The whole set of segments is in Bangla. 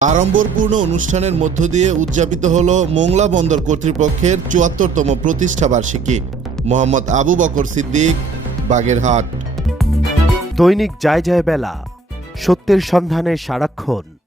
আড়ম্বরপূর্ণ অনুষ্ঠানের মধ্য দিয়ে উদযাপিত হল মোংলা বন্দর কর্তৃপক্ষের চুয়াত্তরতম প্রতিষ্ঠা বার্ষিকী। মোহাম্মদ আবু বকর সিদ্দিক, বাগেরহাট। দৈনিক যায় যায় বেলা, সত্যের সন্ধানে সারাক্ষণ।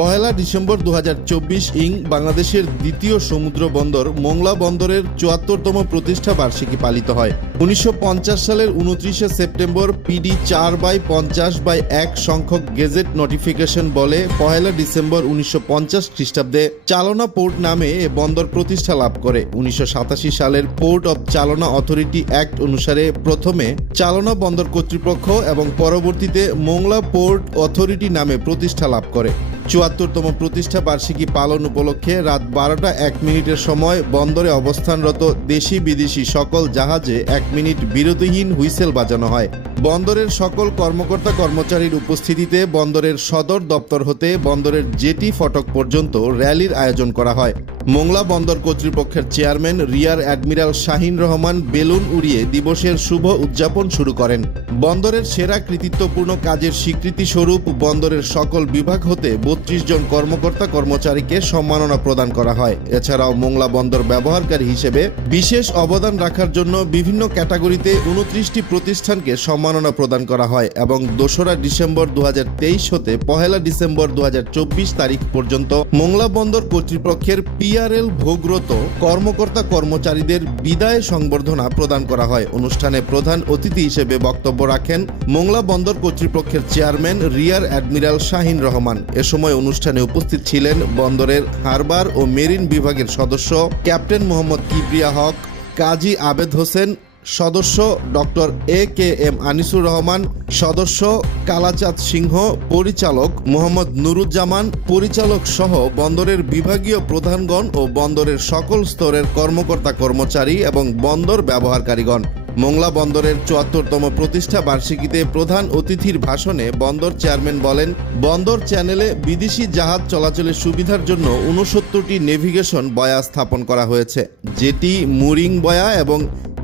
পহেলা ডিসেম্বর দু হাজার চব্বিশ ইং বাংলাদেশের দ্বিতীয় সমুদ্র বন্দর মোংলা বন্দরের চুয়াত্তরতম প্রতিষ্ঠা বার্ষিকী পালিত হয়। উনিশশো পঞ্চাশ সালের উনত্রিশে সেপ্টেম্বর পিডি চার বাই পঞ্চাশ বাই এক সংখ্যক গেজেট নোটিফিকেশন বলে পহেলা ডিসেম্বর উনিশশো পঞ্চাশ খ্রিস্টাব্দে চালনা পোর্ট নামে এ বন্দর প্রতিষ্ঠা লাভ করে। উনিশশো সাতাশি সালের port of Chalna authority act অনুসারে প্রথমে চালনা বন্দর কর্তৃপক্ষ এবং পরবর্তীতে মোংলা পোর্ট অথরিটি নামে প্রতিষ্ঠা লাভ করে। চুয়াত্তরতম প্রতিষ্ঠা বার্ষিকী পালন উপলক্ষে রাত বারোটা এক মিনিটের সময় বন্দরে অবস্থানরত দেশি বিদেশি সকল জাহাজে এক মিনিট বিরতিহীন হুইসেল বাজানো হয়। বন্দরের সকল কর্মকর্তা কর্মচারীর উপস্থিতিতে বন্দরের সদর দপ্তর হতে বন্দরের জেটি ফটক পর্যন্ত র্যালির আয়োজন করা হয়। মোংলা বন্দর কর্তৃপক্ষের chairman rear admiral Shahin Rahman balloon উড়িয়ে দিবসের শুভ উদযাপন শুরু করেন। বন্দরের সেরা কৃতিত্বপূর্ণ কাজের স্বীকৃতি স্বরূপ বন্দরের সকল বিভাগ হতে বত্রিশ জন কর্মকর্তা কর্মচারীকে সম্মাননা প্রদান করা হয়। এছাড়াও মোংলা বন্দর ব্যবহারকারী হিসেবে বিশেষ অবদান রাখার জন্য বিভিন্ন ক্যাটাগরিতে উনত্রিশটি প্রতিষ্ঠানকে সম্মাননা প্রদান করা হয় এবং দোসরা ডিসেম্বর দু হাজার তেইশ হতে পহেলা ডিসেম্বর দু হাজার চব্বিশ তারিখ পর্যন্ত মোংলা বন্দর কর্তৃপক্ষের পিআরএল ভোগরত কর্মকর্তা কর্মচারীদের বিদায় সংবর্ধনা প্রদান করা হয়। অনুষ্ঠানে প্রধান অতিথি হিসেবে বক্তব্য রাখেন মোংলা বন্দর কর্তৃপক্ষের chairman rear admiral Shahin Rahman. এ সময় অনুষ্ঠানে উপস্থিত ছিলেন বন্দরের হারবার ও মেরিন বিভাগের সদস্য ক্যাপ্টেন মোহাম্মদ কিবরিয়া হক, কাজী আবেদ হোসেন, সদস্য doctor A K M Anisur Rahman, সদস্য কালাচাঁদ সিংহ, পরিচালক মোহাম্মদ নুরুজ্জামান, পরিচালক সহ বন্দরের বিভাগীয় প্রধানগণ ও বন্দরের সকল স্তরের কর্মকর্তা কর্মচারী এবং বন্দর ব্যবহারকারীগণ। মোংলা বন্দরের চুয়াত্তরতম প্রতিষ্ঠা বার্ষিকীতে প্রধান অতিথির ভাষণে বন্দর চেয়ারম্যান বলেন, বন্দর চ্যানেলে বিদেশি জাহাজ চলাচলের সুবিধার জন্য উনসত্তরটি নেভিগেশন বয়া স্থাপন করা হয়েছে, যেটি মুরিং বয়া এবং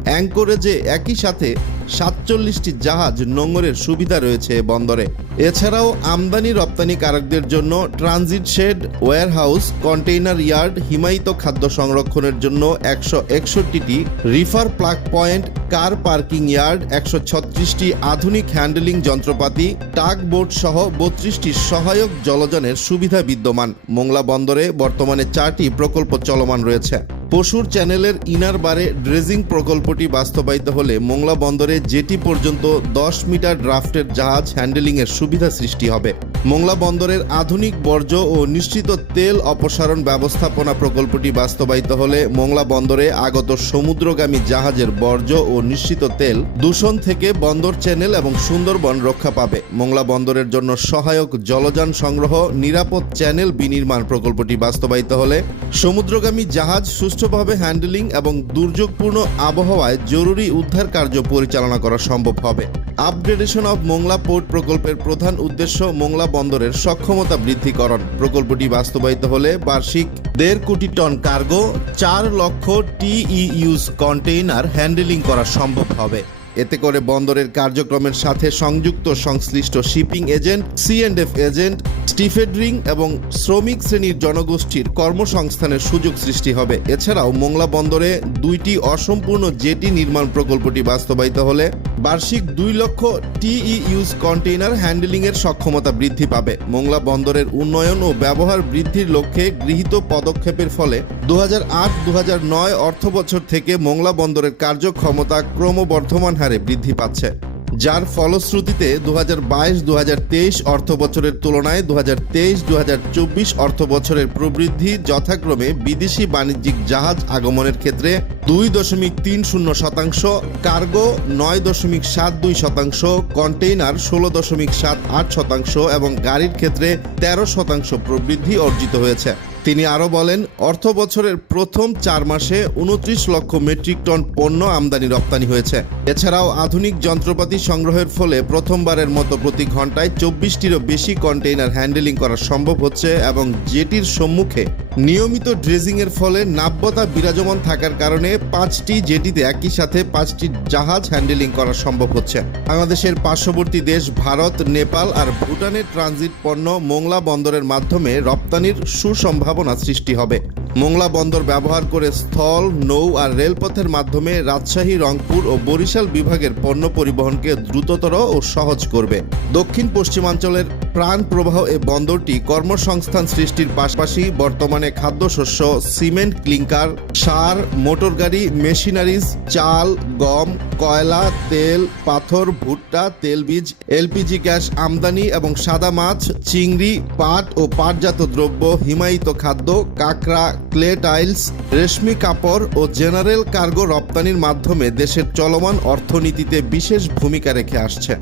অ্যাঙ্করেজে একই সাথে সাতচল্লিশটি জাহাজ নোঙরের সুবিধা রয়েছে বন্দরে। এছাড়াও আমদানি রপ্তানিকারকদের জন্য transit shed warehouse container yard, হিমায়িত খাদ্য সংরক্ষণের জন্য একশো একষট্টিটি, reefer plug point, car parking yard, একশো ছত্রিশটি আধুনিক হ্যান্ডেলিং যন্ত্রপাতি টাগ বোট সহ বত্রিশটি সহায়ক জলযানের সুবিধা বিদ্যমান। মোংলা বন্দরে বর্তমানে চারটি প্রকল্প চলমান রয়েছে। পশুর চ্যানেলের ইনার বারে ড্রেজিং প্রকল্পটি বাস্তবায়িত হলে মোংলা বন্দরে জেটি পর্যন্ত দশ মিটার ড্রাফটের জাহাজ হ্যান্ডেলিংয়ের সুবিধা সৃষ্টি হবে। মোংলা বন্দরের আধুনিক বর্জ্য ও নিশ্চিত তেল অপসারণ ব্যবস্থাপনা প্রকল্পটি বাস্তবায়িত হলে মোংলা বন্দরে আগত সমুদ্রগামী জাহাজের বর্জ্য ও নিশ্চিত তেল দূষণ থেকে বন্দর চ্যানেল এবং সুন্দরবন রক্ষা পাবে। মোংলা বন্দরের জন্য সহায়ক জলযান সংগ্রহ, নিরাপদ চ্যানেল বিনির্মাণ প্রকল্পটি বাস্তবায়িত হলে সমুদ্রগামী জাহাজ সুষ্ঠুভাবে হ্যান্ডেলিং এবং দুর্যোগপূর্ণ আবহাওয়ায় জরুরি উদ্ধার কার্য পরিচালনা করা সম্ভব হবে। আপগ্রেডেশন অব মোংলা পোর্ট প্রকল্পের প্রধান উদ্দেশ্য মোংলা বন্দরের সক্ষমতা বৃদ্ধিকরণ। প্রকল্পটি বাস্তবায়িত হলে বার্ষিক দেড় কোটি টন কার্গো, চার লক্ষ টিইউজ কন্টেইনার হ্যান্ডেলিং করা সম্ভব হবে। এতে করে বন্দরের কার্যক্রমের সাথে সংযুক্ত সংশ্লিষ্ট shipping agent C and F agent, stevedoring এবং শ্রমিক শ্রেণির জনগোষ্ঠীর কর্মসংস্থানের সুযোগ সৃষ্টি হবে। এছাড়াও মোংলা বন্দরে দুইটি অসম্পূর্ণ জেটি নির্মাণ প্রকল্পটি বাস্তবায়িত হলে বার্ষিক দুই লক্ষ টিই ইউজ কন্টেইনার হ্যান্ডেলিংয়ের সক্ষমতা বৃদ্ধি পাবে। মোংলা বন্দরের উন্নয়ন ও ব্যবহার বৃদ্ধির লক্ষ্যে গৃহীত পদক্ষেপের ফলে দু হাজার আট দু হাজার নয় অর্থ বছর থেকে মোংলা বন্দরের কার্যক্ষমতা ক্রমবর্ধমান হারে বৃদ্ধি পাচ্ছে। যার ফলশ্রুতিতে দু হাজার বাইশ দু হাজার তেইশ অর্থ বছরের তুলনায় দু হাজার তেইশ দু হাজার চব্বিশ অর্থ বছরের প্রবৃদ্ধি যথাক্রমে বিদেশি বাণিজ্যিক জাহাজ আগমনের ক্ষেত্রে দুই দশমিক তিন শূন্য শতাংশ, কার্গো নয় দশমিক সাত দুই শতাংশ, কন্টেইনার ষোলো দশমিক সাত আট শতাংশ এবং গাড়ির ক্ষেত্রে তেরো শতাংশ প্রবৃদ্ধি অর্জিত হয়েছে। তিনি আরও বলেন, অর্থ বছরের প্রথম চার মাসে উনত্রিশ লক্ষ মেট্রিক টন পণ্য আমদানি রপ্তানি হয়েছে। এছাড়াও আধুনিক যন্ত্রপাতি সংগ্রহের ফলে প্রথমবারের মতো প্রতি ঘন্টায় চব্বিশটিরও বেশি কন্টেইনার হ্যান্ডেলিং করা সম্ভব হচ্ছে এবং জেটির সম্মুখে নিয়মিত ড্রেজিংয়ের ফলে নাব্যতা বিরাজমান থাকার কারণে পাঁচটি জেটিতে একই সাথে পাঁচটি জাহাজ হ্যান্ডেলিং করা সম্ভব হচ্ছে। বাংলাদেশের পার্শ্ববর্তী দেশ ভারত, নেপাল আর ভুটানের ট্রানজিট পণ্য মোংলা বন্দরের মাধ্যমে রপ্তানির সুসম্ভাবনা সৃষ্টি হবে। মোংলা বন্দর ব্যবহার করে স্থল, নৌ আর রেলপথের মাধ্যমে রাজশাহী, রংপুর ও বরিশাল বিভাগের পণ্য পরিবহনকে দ্রুততর ও সহজ করবে। দক্ষিণ পশ্চিমাঞ্চলের প্রাণ প্রবাহ এ বন্দরটি কর্মসংস্থান সৃষ্টির পাশাপাশি বর্তমানে খাদ্যশস্য, সিমেন্ট ক্লিংকার, সার, মোটরগাড়ি, মেশিনারিজ, চাল, গম, কয়লা, তেল, পাথর, ভুট্টা, তেলবীজ, এলপিজি গ্যাস, আমদানি এবং সাদা মাছ, চিংড়ি, পাট ও পাটজাত দ্রব্য, হিমায়িত খাদ্য, কাঁকড়া, ক্লে টাইলস, রেশমি কাপড় ও জেনারেল কার্গো রপ্তানির মাধ্যমে দেশের চলমান অর্থনীতিতে বিশেষ ভূমিকা রেখে আসছে।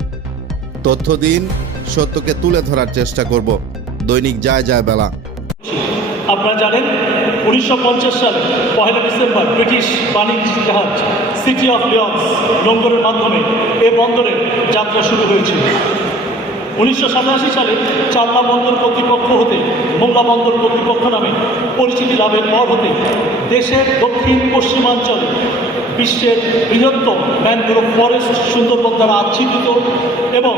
তথ্য দিন সত্যকে তুলে ধরার চেষ্টা করব। দৈনিক যায় যায় বেলা। আপনারা জানেন, উনিশশো পঞ্চাশ সালে, পহেলা ডিসেম্বর, ব্রিটিশ বাণিজ্য জাহাজ সিটি অফ লিয়ন্স নোঙ্গরের মাধ্যমে এ বন্দরে যাত্রা শুরু হয়েছিল উনিশশো সাতাশি সালে চাল্লা বন্দর কর্তৃপক্ষ হতে মোংলা বন্দর কর্তৃপক্ষ নামে পরিচিতি লাভের পর হতে, দেশের দক্ষিণ পশ্চিমাঞ্চলে বিশ্বের বৃহত্তম ম্যানগ্রোভ ফরেস্ট সুন্দরবন দ্বারা আচ্ছাদিত এবং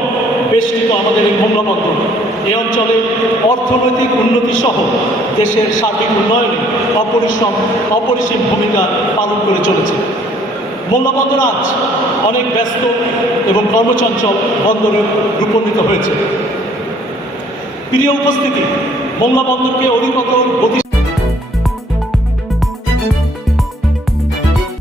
বেষ্টিত আমাদের এই মোংলা বন্দর এই অঞ্চলে অর্থনৈতিক উন্নতি সহ দেশের সার্বিক উন্নয়নে অপরিসম অপরিসীম ভূমিকা পালন করে চলেছে। মোংলা বন্দর আজ অনেক ব্যস্ত এবং কর্মচঞ্চল বন্দরে রূপান্তরিত হয়েছে। প্রিয় উপস্থিতি মোংলা বন্দরকে অধিকতর গতি